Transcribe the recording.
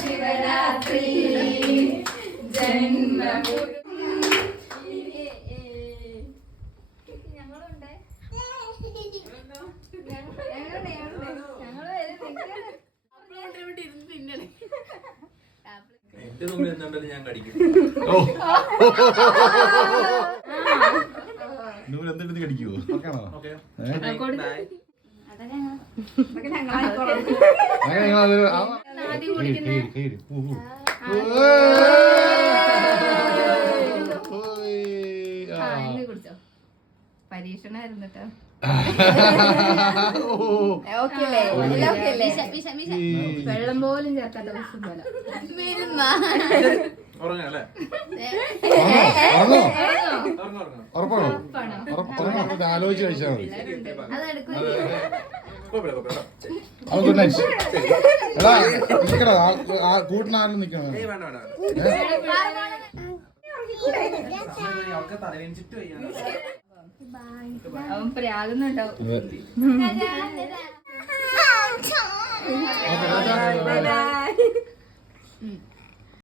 ശിവരാത്രി ജന്മ എന്റെ മുമ്പിൽ എന്തായാലും ഞാൻ കടിക്കും. എന്തെടുത്ത് കടിക്കുവോ? പരീക്ഷണായിരുന്നു കേട്ടോ. വെള്ളം പോലും ചേർക്കാത്ത ദിവസം പോലെ ഉറങ്ങാല്ലേ? ആലോചിച്ച് കഴിച്ചാൽ മതി. കൂട്ടിനാരും നിക്കണം. അവൻ പ്രാകുന്നുണ്ടാവും.